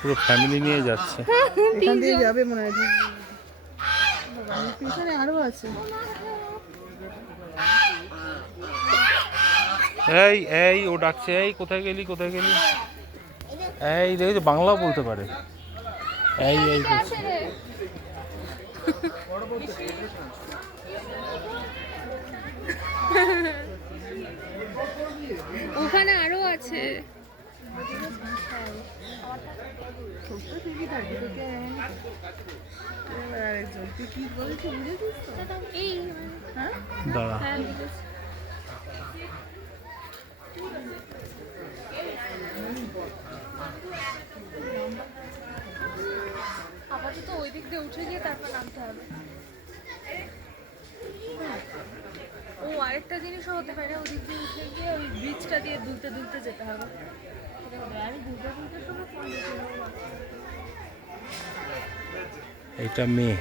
পুরো ফ্যামিলি নিয়ে যাচ্ছে। এখান দিয়ে যাবে মনে হয়। পিছনে আরো আছে। এই এই ও ডাকছে, এই কোথায় গেলি কোথায় গেলি। এই দেখেছো বাংলাও বলতে পারে। এই এই করছে। ওখানে আরো আছে। এই দাঁড়া। আপাতত ওই দিক দিয়ে উঠে গিয়ে তারপর নামতে হবে। ও আরেকটা জিনিসও হতে পারে, ওই দিক দিয়ে উঠে গিয়ে ওই ব্রিজটা দিয়ে দুলতে দুলতে যেতে হবে। আমি দুলতে দুলতে সময় ফোন এটা মেয়ে।